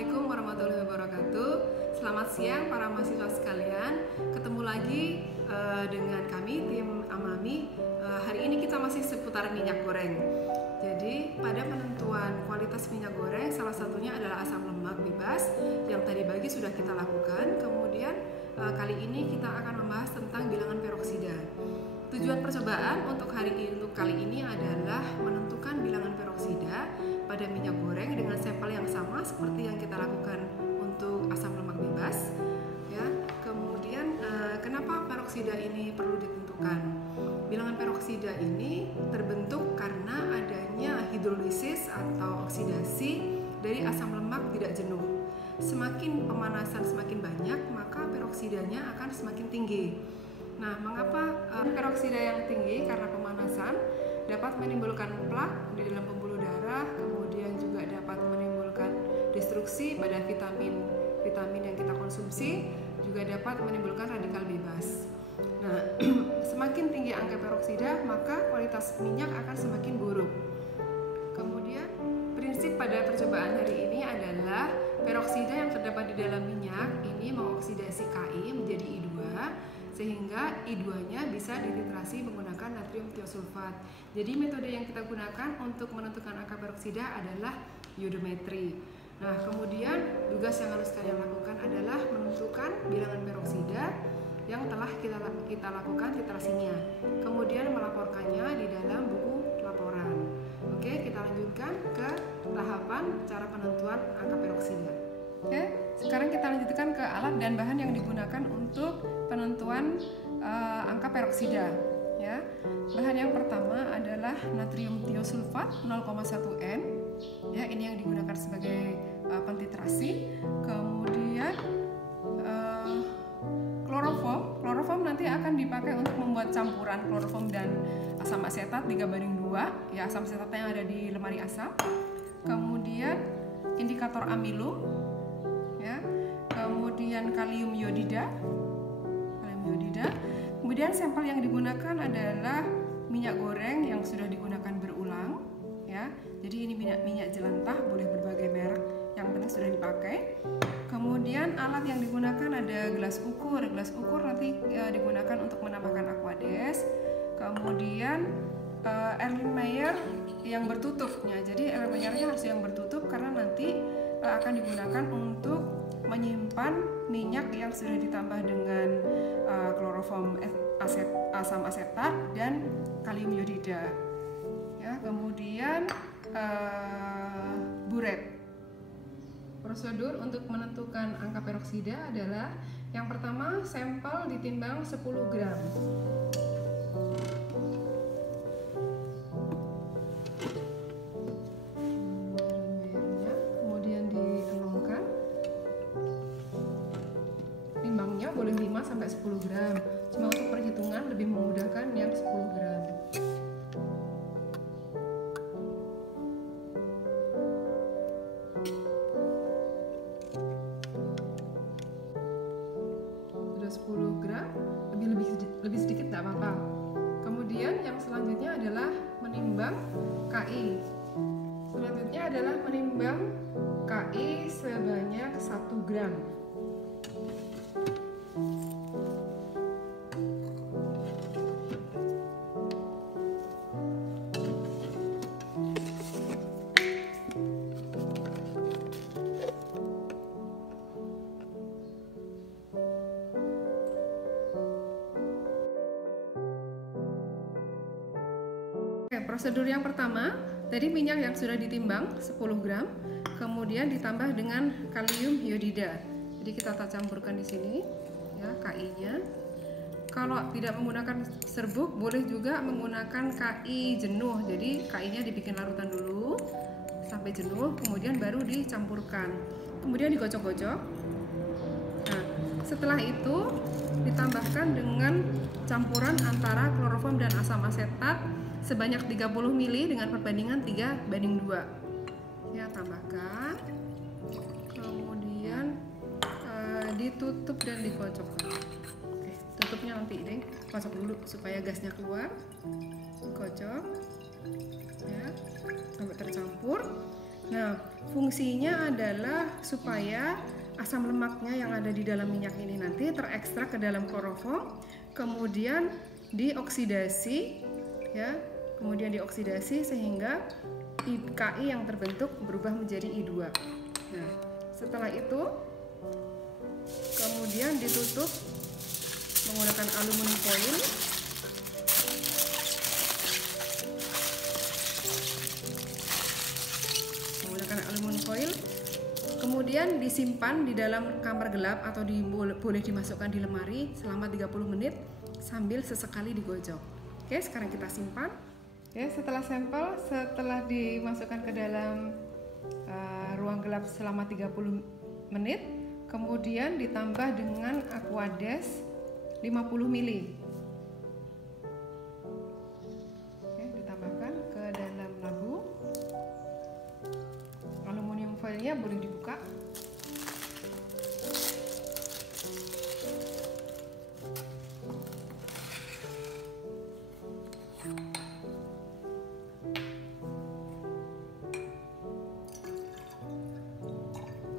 Assalamualaikum warahmatullahi wabarakatuh. Selamat siang para mahasiswa sekalian. Ketemu lagi dengan kami tim Amami. Hari ini kita masih seputar minyak goreng. Jadi pada penentuan kualitas minyak goreng salah satunya adalah asam lemak bebas yang tadi pagi sudah kita lakukan. Kemudian kali ini kita akan membahas tentang bilangan peroksida. Tujuan percobaan untuk kali ini adalah menentukan bilangan peroksida pada minyak goreng dengan sampel yang sama seperti yang kita lakukan untuk asam lemak bebas. Ya, kemudian kenapa peroksida ini perlu ditentukan? Bilangan peroksida ini terbentuk karena adanya hidrolisis atau oksidasi dari asam lemak tidak jenuh. Semakin pemanasan semakin banyak, maka peroksidanya akan semakin tinggi. Nah, mengapa peroksida yang tinggi? Karena pemanasan dapat menimbulkan plak di dalam pembuluh darah, kemudian juga dapat menimbulkan destruksi pada vitamin yang kita konsumsi, juga dapat menimbulkan radikal bebas. Nah, semakin tinggi angka peroksida, maka kualitas minyak akan semakin buruk. Kemudian, prinsip pada percobaan hari ini adalah peroksida yang terdapat di dalam minyak ini mengoksidasi Ki menjadi I2, sehingga I2-nya bisa dititrasi menggunakan natrium tiosulfat. Jadi metode yang kita gunakan untuk menentukan angka peroksida adalah iodometri. Nah, kemudian tugas yang harus kalian lakukan adalah menentukan bilangan peroksida yang telah kita lakukan titrasinya. Kemudian melaporkannya di dalam buku laporan. Oke, kita lanjutkan ke tahapan cara penentuan angka peroksida. Oke, sekarang kita lanjutkan ke alat dan bahan yang digunakan untuk penentuan angka peroksida. Ya, bahan yang pertama adalah natrium tiosulfat 0,1 N. Ya, ini yang digunakan sebagai pentitrasi. Kemudian kloroform nanti akan dipakai untuk membuat campuran kloroform dan asam asetat 3:2. Ya, asam asetat yang ada di lemari asam. Kemudian indikator amilo. Ya, kemudian kalium iodida. Kemudian sampel yang digunakan adalah minyak goreng yang sudah digunakan berulang, ya. Jadi ini minyak jelantah, boleh berbagai merek, yang penting sudah dipakai. Kemudian alat yang digunakan ada gelas ukur. Gelas ukur nanti digunakan untuk menambahkan aquades. Kemudian Erlenmeyer yang bertutupnya. Jadi Erlenmeyernya harus yang bertutup karena nanti akan digunakan untuk menyimpan minyak yang sudah ditambah dengan kloroform asam asetat dan kalium iodida. Ya, kemudian buret. Prosedur untuk menentukan angka peroksida adalah yang pertama sampel ditimbang 10 gram. Timbangnya boleh 5 sampai 10 gram. Cuma untuk perhitungan lebih memudahkan yang 10 gram. Sudah 10 gram, lebih sedikit tidak apa-apa. Kemudian yang selanjutnya adalah menimbang Ki. Selanjutnya adalah menimbang Ki sebanyak 1 gram. Prosedur yang pertama, tadi minyak yang sudah ditimbang 10 gram, kemudian ditambah dengan kalium iodida. Jadi kita campurkan di sini, ya, Ki-nya. Kalau tidak menggunakan serbuk, boleh juga menggunakan Ki jenuh. Jadi Ki-nya dibikin larutan dulu sampai jenuh, kemudian baru dicampurkan. Kemudian digocok-gocok. Nah, setelah itu ditambahkan dengan campuran antara kloroform dan asam asetat sebanyak 30 ml dengan perbandingan 3:2. Ya, tambahkan. Kemudian ditutup dan dikocokkan. Oke, tutupnya nanti deh, kocok dulu supaya gasnya keluar. Kocok. Ya, sampai tercampur. Nah, fungsinya adalah supaya asam lemaknya yang ada di dalam minyak ini nanti terekstrak ke dalam kloroform, kemudian dioksidasi, ya, kemudian dioksidasi sehingga KI yang terbentuk berubah menjadi I2. Nah, setelah itu kemudian ditutup menggunakan aluminium foil. Kemudian disimpan di dalam kamar gelap atau boleh dimasukkan di lemari selama 30 menit sambil sesekali digojok. Oke, sekarang kita simpan. Oke, setelah dimasukkan ke dalam ruang gelap selama 30 menit, kemudian ditambah dengan Aquades 50 ml. Oke, ditambahkan ke dalam labu. Aluminium foilnya boleh dibuka.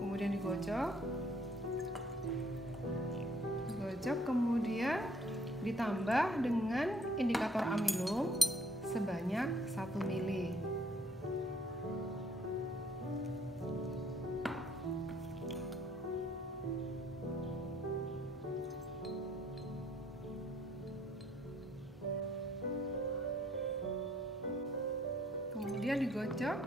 Kemudian digojok, kemudian ditambah dengan indikator amilum sebanyak 1 ml. Kemudian digojok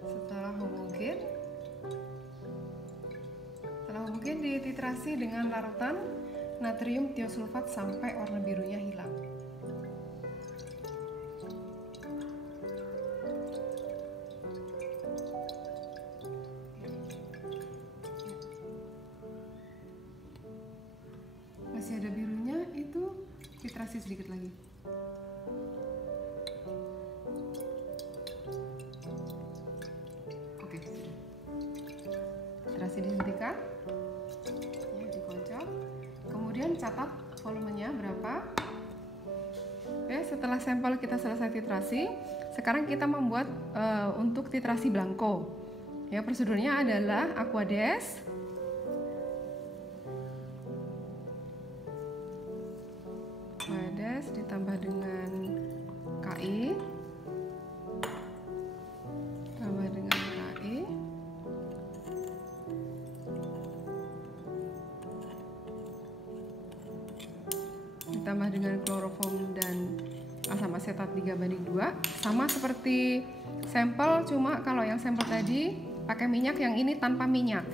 setelah homogen dititrasi dengan larutan natrium tiosulfat sampai warna birunya hilang. Masih ada birunya, itu titrasi sedikit lagi. Oke, sudah. Titrasi dihentikan, ya, dikocok. Kemudian catat volumenya berapa. Oke, setelah sampel kita selesai titrasi, sekarang kita membuat untuk titrasi blanko. Ya, prosedurnya adalah Aquades, ditambah dengan KI, ditambah dengan kloroform dan asam asetat 3:2, sama seperti sampel, cuma kalau yang sampel tadi pakai minyak, yang ini tanpa minyak.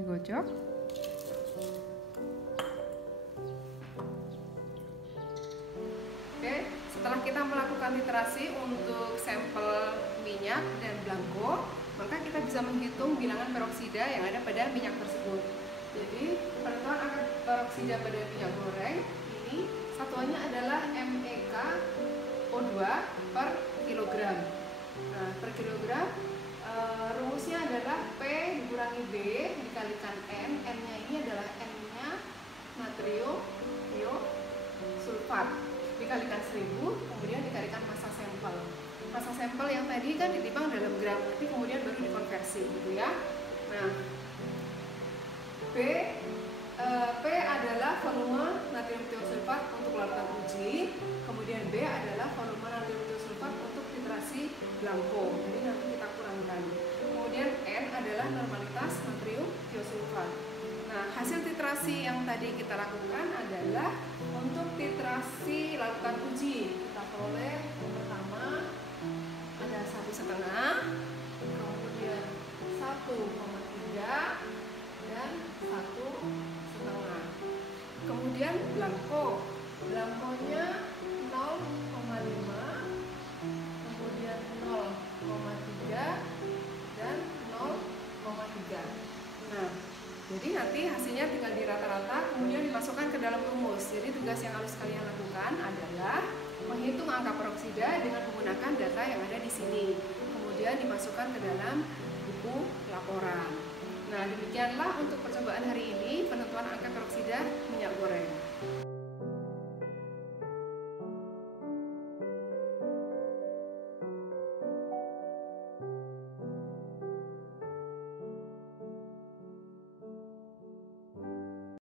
Digocok. Oke, setelah kita melakukan titrasi untuk sampel minyak dan blanko, maka kita bisa menghitung bilangan peroksida yang ada pada minyak tersebut. Jadi, penentuan angka peroksida pada minyak goreng ini satuannya adalah MEK O2 per kilogram. Nah, per kilogram rumusnya adalah P dikurangi B dikalikan N. N-nya ini adalah N-nya natrium tiosulfat dikalikan 1000, kemudian dikalikan massa sampel. Massa sampel yang tadi kan ditimbang dalam gram, nanti kemudian baru dikonversi, gitu ya. Nah, P adalah volume natrium tiosulfat untuk larutan uji, kemudian B adalah volume natrium tiosulfat untuk titrasi blanko. Jadi nanti kita kurangkan. Kemudian N adalah normalitas natrium tiosulfat. Nah, hasil titrasi yang tadi kita lakukan adalah untuk titrasi larutan uji. Kita peroleh yang pertama ada 1,5, kemudian 1,3 dan 1,5. Kemudian blankonya 0,5, kemudian 0,3 dan 0,3. Nah, jadi nanti hasilnya tinggal dirata-rata, kemudian dimasukkan ke dalam rumus. Jadi tugas yang harus kalian lakukan adalah menghitung angka peroksida dengan menggunakan data yang ada di sini. Kemudian dimasukkan ke dalam buku laporan. Nah, demikianlah untuk percobaan hari ini penentuan angka peroksida minyak goreng.